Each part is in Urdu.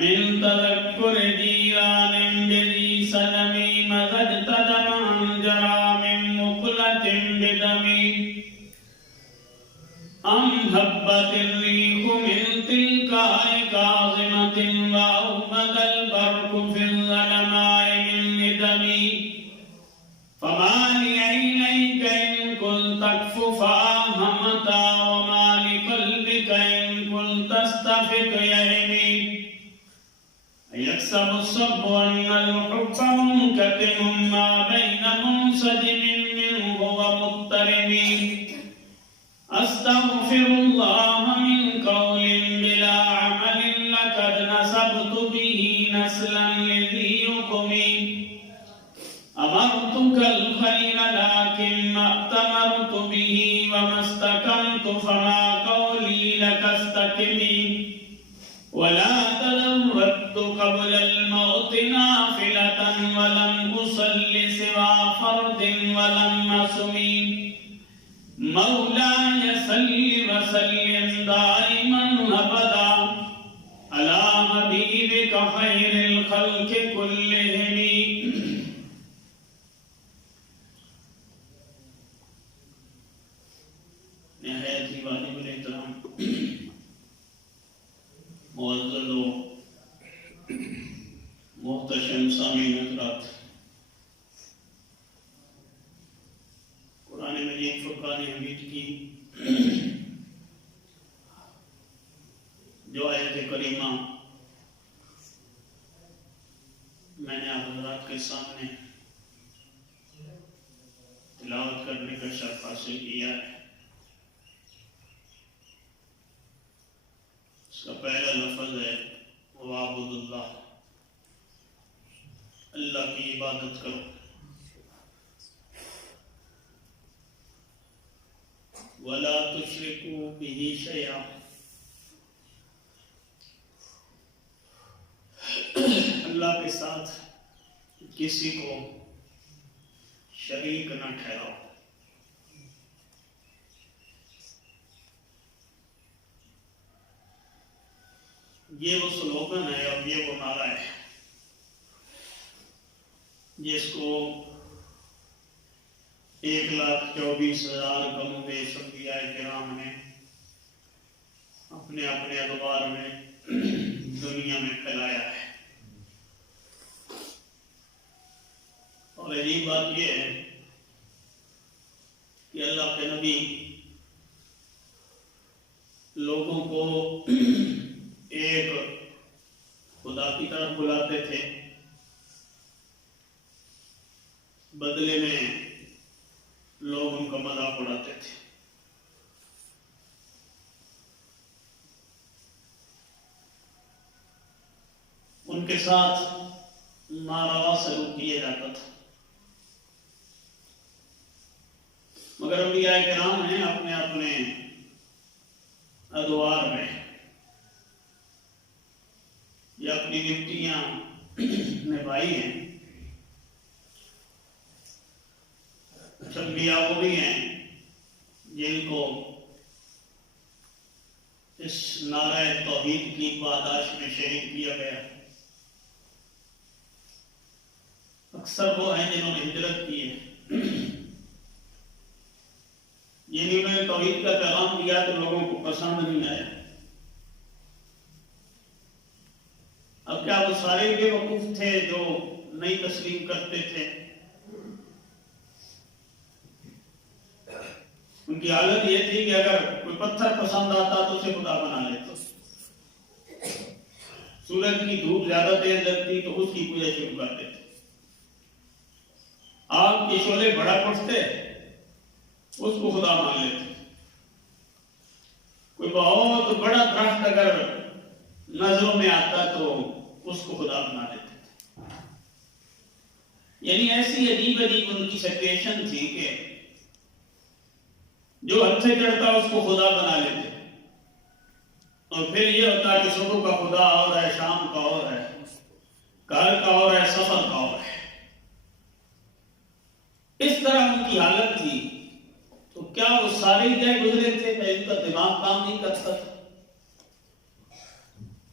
من تذكر جيران بذي سلم مزجت دما جرى من مقلة بدم أم هبت الريح من تلقاء كاظمة وأومد البرق في الظلماء من ندم فما لعينيك إن كنت تكففا همتا وما لقلبك إن كنت تستفق يهمي يكسب الصب أن الحب منكتم ما بين منسجم منه ومضطرب أستغفر الله من قول بلا عمل لقد نسبت به نسلا لذي يقم أمرتك الخير لكن ما ائتمرت به وما استكمت فما قولي لك استكمي ولا تزودت قبل الموت نافلة ولم أصل سوى فرد ولم أصم مولاي صل وسلم دائما أبدا على حبيبك خير الخلق كلهم. نہایت ہی واجب الاحترام معزز و محتشم سامعین حضرات، قرآن مجید فرقان حمید کی جو آیت کریمہ میں نے آپ حضرات کے سامنے تلاوت کرنے کا شرف حاصل کیا ہے، اس کا پہلا لفظ ہے وَعْبُدُ اللَّهَ، اللہ کی عبادت کرو، وَلَا تُشْرِكُوا بِهِ شَيْئًا، اللہ کے ساتھ کسی کو شریک نہ ٹھہراؤ۔ یہ وہ سلوگن ہے اور یہ وہ نعرہ ہے جس کو 1,24,000 کم و بیش انبیاء کرام نے اپنے اپنے ادوار میں دنیا میں پھیلایا ہے۔ اور عجیب بات یہ ہے کہ اللہ کے نبی لوگوں کو ایک خدا کی طرف بلاتے تھے، بدلے میں لوگ ان کا مذاق اڑاتے تھے۔ ان کے ساتھ ناروا سلوک کیا جاتا تھا، مگر انبیاء کرام نے اپنے اپنے ادوار میں یہ اپنی ڈیوٹیاں نبھائی ہیں۔ انبیاء وہ بھی ہیں جن کو اس نعرہ توحید کی پاداش میں شریک کیا گیا، اکثر وہ ہیں جنہوں نے ہجرت کی ہے، یعنی انہوں نے توحید کا پیغام دیا تو لوگوں کو پسند نہیں آیا۔ اب کیا وہ سارے بے وقوف تھے جو نہیں تسلیم کرتے تھے؟ ان کی حالت یہ تھی کہ اگر کوئی پتھر پسند آتا تو اسے خدا بنا لیتے، سورج کی دھوپ زیادہ تیز لگتی تو اس کی پوجا شروع کر دیتے، آگ کے شعلے بڑا پڑتے اس کو خدا مان لیتے، کوئی بہت بڑا درخت اگر نظروں میں آتا تو اس کو خدا بنا دیتے تھے۔ یعنی ایسی عجیب عجیب ان کی سچویشن تھی کہ جو حد سے چڑھتا اس کو خدا بنا لیتے، اور پھر یہ ہوتا کہ صبح کا خدا اور ہے، شام کا اور ہے، گھر کا اور ہے، سفر کا اور ہے۔ اس طرح ان کی حالت تھی، تو کیا وہ سارے ہی گئے گزرے تھے کہ ان کا دماغ کام نہیں کرتا تھا؟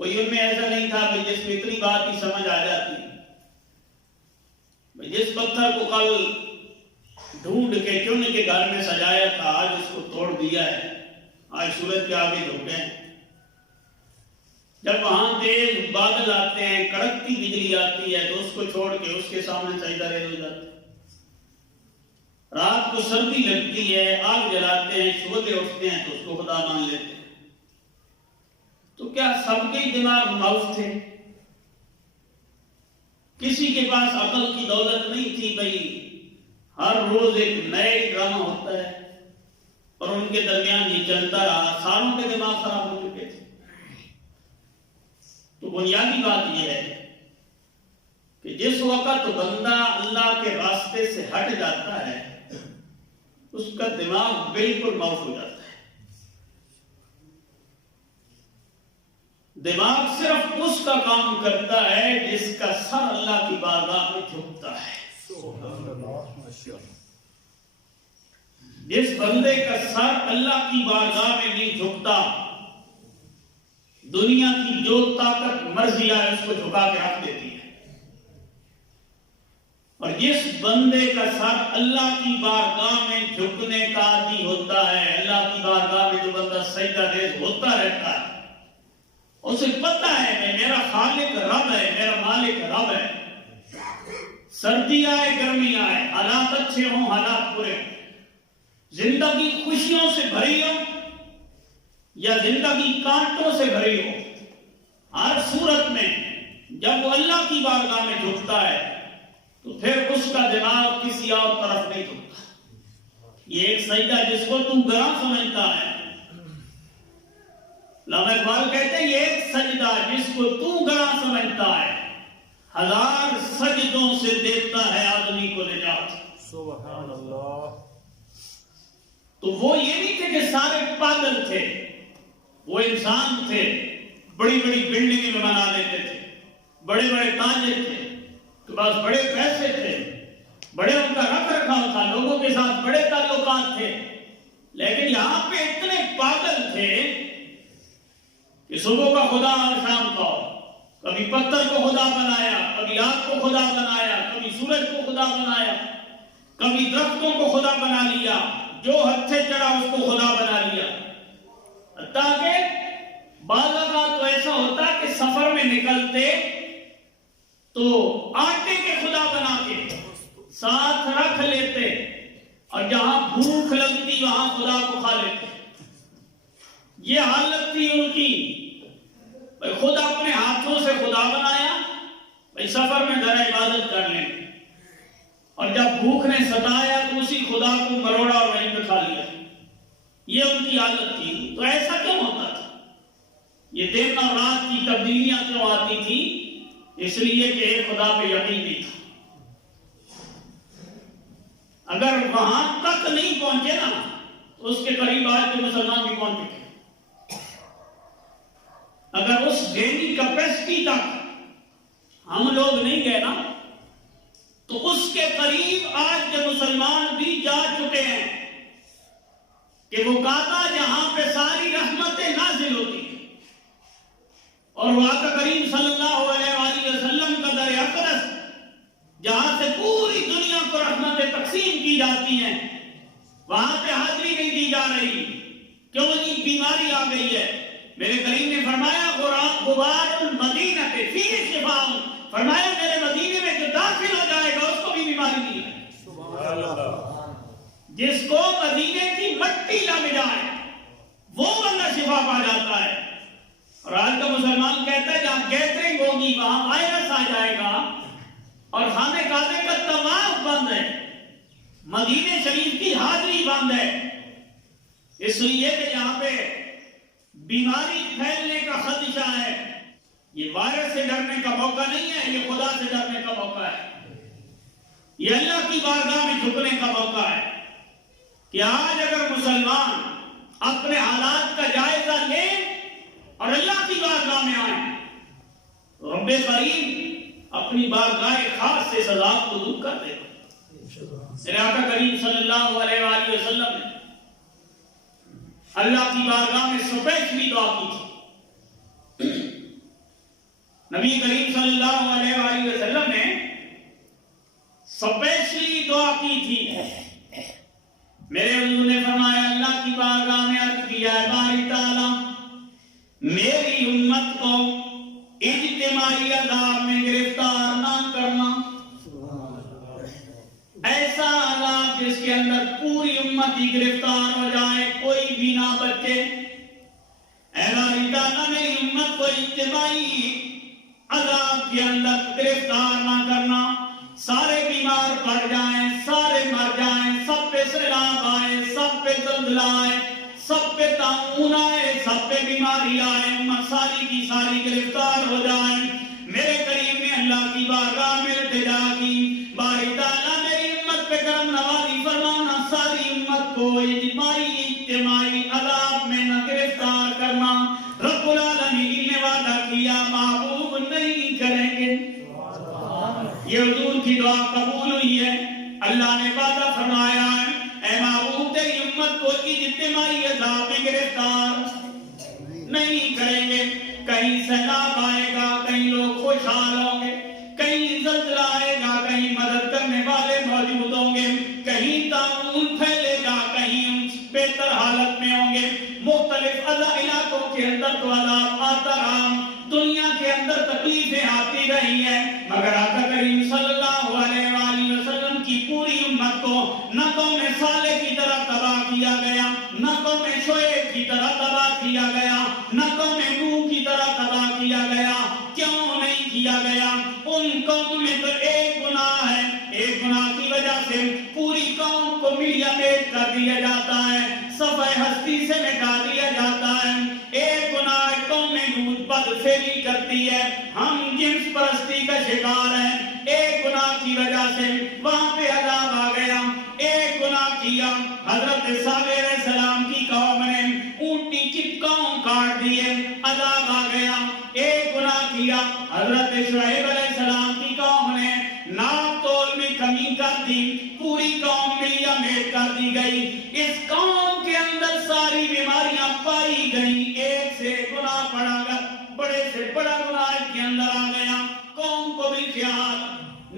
کوئی ان میں ایسا نہیں تھا کہ جس میں اتنی بات ہی سمجھ آ جاتی. جس پتھر کو کل ڈھونڈ کے چن کے گھر میں سجایا تھا، آج اس کو توڑ دیا ہے، آج سورج کے آگے جھکے ہیں. جب وہاں تیز بادل آتے ہیں، کڑکتی بجلی آتی ہے، تو اس کو چھوڑ کے اس کے سامنے سجدہ ریز ہو جاتے ہیں. رات کو سردی لگتی ہے، آگ جلاتے ہیں، شعلے اٹھتے ہیں تو اس کو خدا مان لیتے ہیں. تو کیا سب کے دماغ معاف تھے؟ کسی کے پاس عقل کی دولت نہیں تھی بھائی ہر روز ایک نئے ڈرامہ ہوتا ہے اور ان کے درمیان یہ چلتا رہا، ساروں کے دماغ خراب ہو چکے تھے. تو بنیادی بات یہ ہے کہ جس وقت بندہ اللہ کے راستے سے ہٹ جاتا ہے اس کا دماغ بالکل معاف ہو جاتا ہے. دماغ صرف اس کا کام کرتا ہے جس کا سر اللہ کی بارگاہ میں جھکتا ہے. جس بندے کا سر اللہ کی بارگاہ میں نہیں جھکتا، دنیا کی جو طاقت مرضی آئے اس کو جھکا کے رکھ دیتی ہے. اور جس بندے کا سر اللہ کی بارگاہ میں جھکنے کا عادی ہوتا ہے، اللہ کی بارگاہ میں جو بندہ سجدہ ریز ہوتا رہتا ہے، اسے پتہ ہے کہ میرا خالق رب ہے، میرا مالک رب ہے. سردی آئے گرمی آئے، حالات اچھے ہوں حالات برے ہوں، زندگی خوشیوں سے بھری ہو یا زندگی کانٹوں سے بھری ہو، ہر صورت میں جب وہ اللہ کی بارگاہ میں جھکتا ہے تو پھر اس کا دماغ کسی اور طرف نہیں جھکتا. یہ ایک سجدہ جس کو تم گراں سمجھتا ہے، علامہ اقبال کہتے ہیں یہ ایک سجدہ جس کو تو گراں سمجھتا ہے، ہزار سجدوں سے دیتا ہے آدمی کو نجات. سبحان اللہ. تو وہ یہ نہیں تھے کہ سارے پاگل تھے، وہ انسان تھے، بڑی بڑی بلڈنگیں میں بنا دیتے تھے، بڑے بڑے تاجر تھے، کے پاس بڑے پیسے تھے، بڑے ان کا رکھ رکھاؤ تھا، لوگوں کے ساتھ بڑے تعلقات تھے، لیکن یہاں پہ اتنے پاگل تھے کہ صبح کا خدا اور شام کا، کبھی پتھر کو خدا بنایا، کبھی آگ کو خدا بنایا، کبھی سورج کو خدا بنایا، کبھی درختوں کو خدا بنا لیا، جو ہتھے چڑھا اس کو خدا بنا لیا. حتیٰ کہ بعض اوقات تو ایسا ہوتا کہ سفر میں نکلتے تو آٹے کے خدا بنا کے ساتھ رکھ لیتے اور جہاں بھوک لگتی وہاں خدا کو کھا لیتے. یہ حالت تھی ان کی. بھائی خود اپنے ہاتھوں سے خدا بنایا، بھائی سفر میں ذرا عبادت کر لیں، اور جب بھوک نے ستایا تو اسی خدا کو مروڑا اور وہیں پہ کھا لیا. یہ ان کی حالت تھی. تو ایسا کیوں ہوتا تھا؟ یہ دن اور رات کی تبدیلیاں کیوں آتی تھی؟ اس لیے کہ ایک خدا پہ یقین نہیں تھا. اگر وہاں تک نہیں پہنچے نا تو اس کے قریب آج کے مسلمان بھی پہنچ چکے. اگر اس ذہنی کیپیسٹی تک ہم لوگ نہیں گئے نا تو اس کے قریب آج کے مسلمان بھی جا چکے ہیں کہ وہ کعبہ جہاں پہ ساری رحمتیں نازل ہوتی ہیں اور وہ آقا کریم صلی اللہ علیہ وآلہ وسلم کا در اقدس جہاں سے پوری دنیا کو رحمتیں تقسیم کی جاتی ہیں، وہاں پہ حاضری نہیں دی جا رہی. کیوں نہیں؟ بیماری آ گئی ہے. میرے کریم نے فرمایا غبار المدینہ فیہ شفاء، فرمایا میرے مدینے میں جو داخل ہو جائے گا اس کو بھی بیماری نہیں ہے. سبحان اللہ. جس کو مدینے کی مٹی لگ جائے وہ بندہ شفا پا جاتا ہے. اور آج کا مسلمان کہتا ہے جہاں گیدرنگ ہوگی وہاں وائرس آ جائے گا اور خانہ کعبے کا طواف بند ہے، مدینے شریف کی حاضری بند ہے، اس لیے کہ یہاں پہ بیماری پھیلنے کا خدشہ ہے. یہ وائرس سے ڈرنے کا موقع نہیں ہے، یہ خدا سے ڈرنے کا موقع ہے، یہ اللہ کی بارگاہ میں جھکنے کا موقع ہے. کہ آج اگر مسلمان اپنے حالات کا جائزہ لے اور اللہ کی بارگاہ میں آئے تو رب کریم اپنی بارگاہ خاص سے سزا کو دور کر دے گا. میرے آقا کریم صلی اللہ علیہ وآلہ وسلم نے اللہ کی بارگاہ میں سپیشلی دعا کی تھی. نبی کریم صلی اللہ علیہ وآلہ وسلم نے سپیشلی دعا کی تھی. میرے حضور نے فرمایا اللہ کی بارگاہ میں عرض کیا ہے باری تعالیٰ میری امت کو اجتماعی عذاب میں گرفتار نہ کرنا. ایسا عذاب جس کے اندر پوری امت ہی گرفتار ہو جائے کوئی بھی نہ بچے. اے باری تعالیٰ میری امت کو اجتماعی عذاب کے اندر گرفتار نہ کرنا. سارے بیمار پڑ جائیں, سارے مر جائیں, سب پہ سیلاب آئے, سب پہ زلزلہ آئے, سب پہ طاعون آئے, سب پہ بیماری آئے, امت ساری کی ساری گرفتار ہو جائیں. میرے کریم نے اللہ کی بارگاہ میں التجا کی باری تعالیٰ میری امت پہ کرم نوازی فرمانا, ساری امت کو اجتماعی عذاب میں نہ گرفتار کرنا. رب العالمین نے وعدہ کیا محبوب نہیں کریں گے. یہ حضور کی دعا قبول ہوئی ہے. اللہ نے وعدہ فرمایا ہے اے محبوب تیری امت کو اجتماعی عذاب میں گرفتار نہیں کریں گے. کہیں سیلاب آئے گا, کہیں لوگ خوشحال ہوں گے, کہیں زلزلہ آئے گا, کہیں مدد کرنے والے موجود ہوں گے, کہیں طاعون پھیلے گا, کہیں بہتر حالت میں ہوں گے. مختلف علاقوں کے اندر تو عذاب آتا رہا, دنیا کے اندر تکلیفیں آتی رہی ہیں, مگر آقا کریم صلی اللہ علیہ وآلہ وسلم کی پوری امت کو نہ قوم صالح کی طرح تباہ کیا گیا, نہ قوم شعیب کی طرح تباہ کیا گیا, نہ قوم نوح کی طرح تباہ کیا گیا. کیوں نہیں کیا گیا؟ ان قوم میں تو ایک گناہ ہے, ایک گناہ کی وجہ سے پوری قوم کو ملیا میٹ کر دیا جاتا ہے, صفحہ ہستی سے مٹا دیا جاتا ہے. ایک گناہ قوم لوط بدفعلی کرتی ہے, ہم جنس پرستی کا شکار ہیں. ایک گناہ کی وجہ سے وہاں پہ عذاب آ گیا. ایک گناہ کیا حضرت صالح علیہ السلام کی قوم نے اونٹی چپکاؤں کاٹ دیے, عذاب آ گیا. ایک گناہ کیا حضرت شعیب علیہ السلام کی قوم نے ناپ تول میں کمی کر دی, پوری قوم ملیا میٹ کر دی گئی. اس قوم کے اندر ساری بیماریاں پائی گئی. ایک سے گناہ پڑا گیا, بڑے سے بڑا گناہ اس کے اندر آ گیا. قوم کو بھی خیال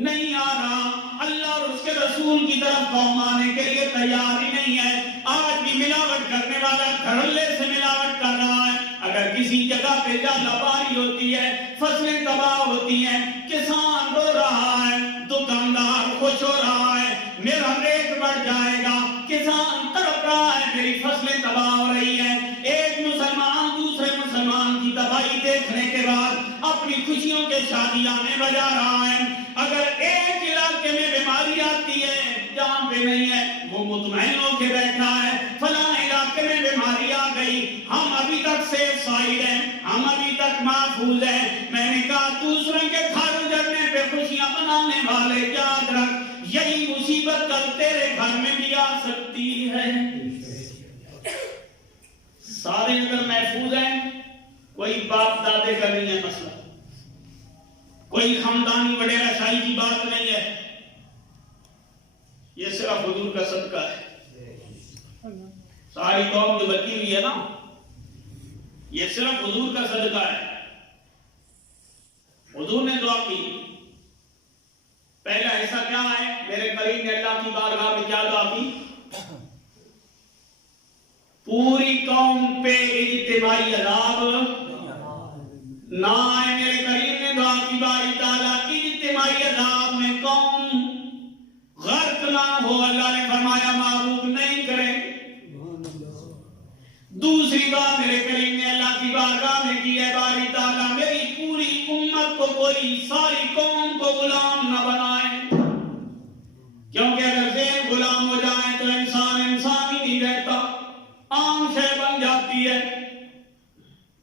نہیں آ رہا, اللہ اور اس کے رسول کی طرف قوم آنے کے لیے تیار ہی نہیں ہے. آج بھی ملاوٹ کرنے والا دھڑلے سے ملاوٹ کر رہا ہے. اگر کسی جگہ پہ ژالہ باری ہوتی ہے, فصلیں تباہ ہوتی ہیں, کسان رو رہا ہے, دکاندار خوش ہو رہا ہے, میرا ریٹ بڑھ جائے گا, کسان تڑپ رہا ہے, میری فصلیں تباہ ہو رہی ہیں. ایک مسلمان دوسرے مسلمان کی تباہی دیکھنے کے بعد اپنی خوشیوں کے شادیانے بجا رہا ہے. اگر ایک علاقے میں بیماری آتی ہے جہاں پہ نہیں ہے, وہ مطمئن ہو کے بیٹھا ہے فلاں علاقے میں بیماری آ گئی, ہم ابھی تک سیف سائیڈ ہیں, ہم ابھی تک محفوظ ہیں. میں نے کہا دوسروں کے گھر اجڑنے پہ خوشیاں منانے والے یاد رکھ, یہی مصیبت کل تیرے گھر میں بھی آ سکتی ہے. سارے اگر محفوظ ہیں, کوئی باپ دادے کا نہیں ہے مسئلہ, کوئی خاندانی وڈیرہ شاہی کی بات نہیں ہے, یہ صرف حضور کا صدقہ ہے. ساری قوم جو بچی ہوئی ہے نا, یہ صرف حضور کا صدقہ ہے. حضور نے دعا کی, پہلا ایسا کیا ہے, میرے کریم نے اللہ کی بارگاہ میں کیا دعا کی, پوری قوم پہ اجتماعی عذاب نہ آئے. میرے کریم نے دعا کی باری تعالیٰ اجتماعی عذاب میں قوم غرق نہ ہو. اللہ نے فرمایا محبوب نہیں کرے. دوسری دعا میرے کریم نے اللہ کی بارگاہ میں کی ہے باری تعالیٰ میری پوری امت کو کوئی ساری قوم کو غلام نہ بنائے, کیونکہ اگر ذہن غلام ہو جائے تو انسان ہی نہیں رہتا, عام شے بن جاتی ہے.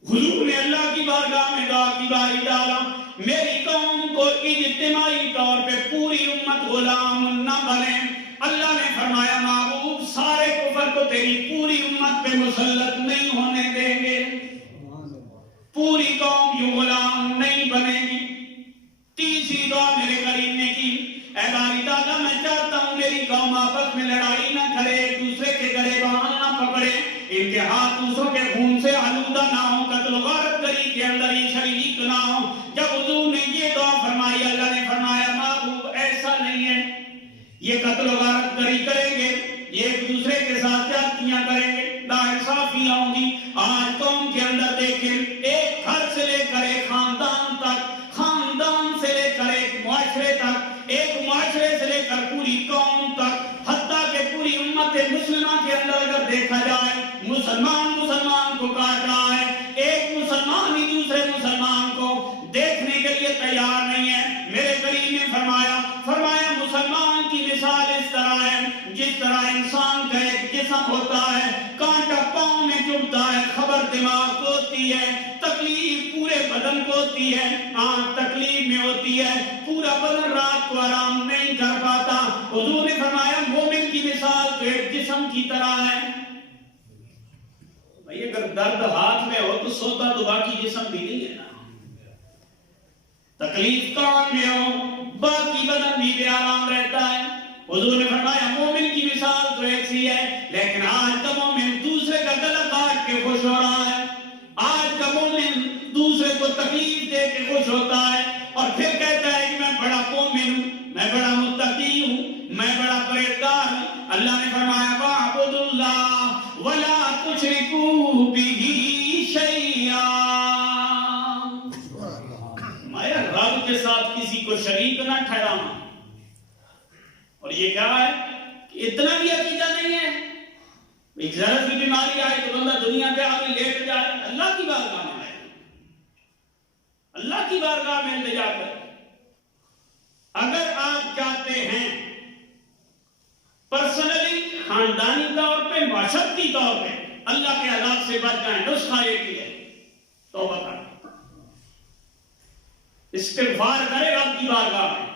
حضور نے اللہ کی بارگاہ میں دعا کی باری تعالیٰ میری قوم کو اجتماعی طور پہ پوری امت غلام نہ بنے. اللہ نے فرمایا محبوب سارے کفر کو تیری پوری امت پہ مسلط نہیں ہونے دیں گے, پوری قوم یوں غلام نہیں بنے گی. تیسری دعا میرے کریم نے کی, اے باری تعالیٰ میں چاہتا ہوں میری قوم آپس میں لڑائی نہ کرے, ایک دوسرے کے گریبان نہ پکڑے, ان کے ہاتھ دوسروں کے خون سے آلودہ نہ ہو, قتل و غارت گری کے اندر یہ شریک نہ ہو. جب تیار نہیں ہے. میرے کریم نے فرمایا مسلمان کی مثال اس طرح ہے جس طرح انسان کا ایک جسم ہوتا ہے, کانٹا پاؤں میں چبھتا ہے, خبر دماغ کو ہوتی ہے, تکلیف پورے بدن کو ہوتی ہے, آنکھ تکلیف میں ہوتی ہے, پورا بدن رات کو آرام نہیں کر پاتا. حضور نے فرمایا مومن کی مثال تو ایک جسم کی طرح ہے. بھئی اگر درد ہاتھ میں ہو تو سوتا تو باقی جسم بھی نہیں ہے نا. تکلیف کان میں ہو باقی بدن بھی بے آرام رہتا ہے. حضور نے فرمایا مومن کی مثال تو ایسی ہے, لیکن آج کا مومن دوسرے کا گلا کاٹ کے خوش ہو رہا ہے. آج کا مومن دوسرے کو تکلیف دے کے خوش ہوتا ہے اور پھر کہتا ہے کہ میں بڑا مومن ہوں, میں بڑا متقی ہوں, میں بڑا پرہیزگار ہوں. اللہ نے فرمایا وَاعْبُدُوا اللَّهَ وَلَا تُشْرِكُوا بِهِ شَيْئًا. میں رب کے ساتھ کسی کو شریک نہ ٹھہرانا. اور یہ کیا ہے کہ اتنا بھی عقیدہ نہیں ہے. ایک ذرا سی بیماری آئے تو بندہ دنیا کے آگے لیٹ جائے, اللہ کی بارگاہ میں آئے, اللہ کی بارگاہ میں التجا کر. اگر آپ چاہتے ہیں پرسنلی, خاندانی طور پہ, معاشرتی طور پہ اللہ کے عذاب سے بچ جائیں, نسخہ ایک ہی ہے, توبہ کریں, استغفار کریں رب کی بارگاہ میں.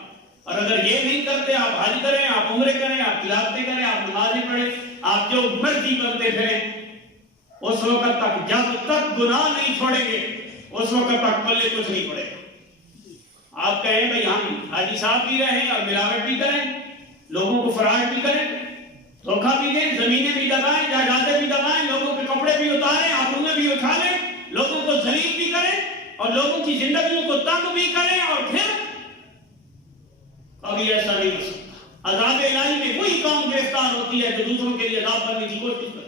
اور اگر یہ نہیں کرتے, آپ حج کریں, آپ عمرے کریں, آپ تلاوتیں کریں, آپ نمازیں پڑھیں, آپ جو مرضی کرتے پھریں, اس وقت تک جب تک گناہ نہیں چھوڑیں گے اس وقت تک پلے کچھ نہیں پڑے گا. آپ کہیں بھئی ہم حاجی صاحب بھی رہیں اور ملاوٹ بھی کریں, لوگوں کو فراڈ بھی کریں, دھوکہ بھی دیں, زمینیں بھی دبائیں, جائیدادیں بھی دبائیں, لوگوں کے کپڑے بھی اتاریں, آبروئیں بھی اٹھا لیں, لوگوں کو ذلیل بھی کریں اور لوگوں کی زندگیوں کو تنگ بھی کریں, اور پھر کبھی ایسا نہیں ہو سکتا. عذاب الہی میں وہی قوم گرفتار ہوتی ہے جو دوسروں کے لیے عذاب بننے کی کوشش کرتی ہے.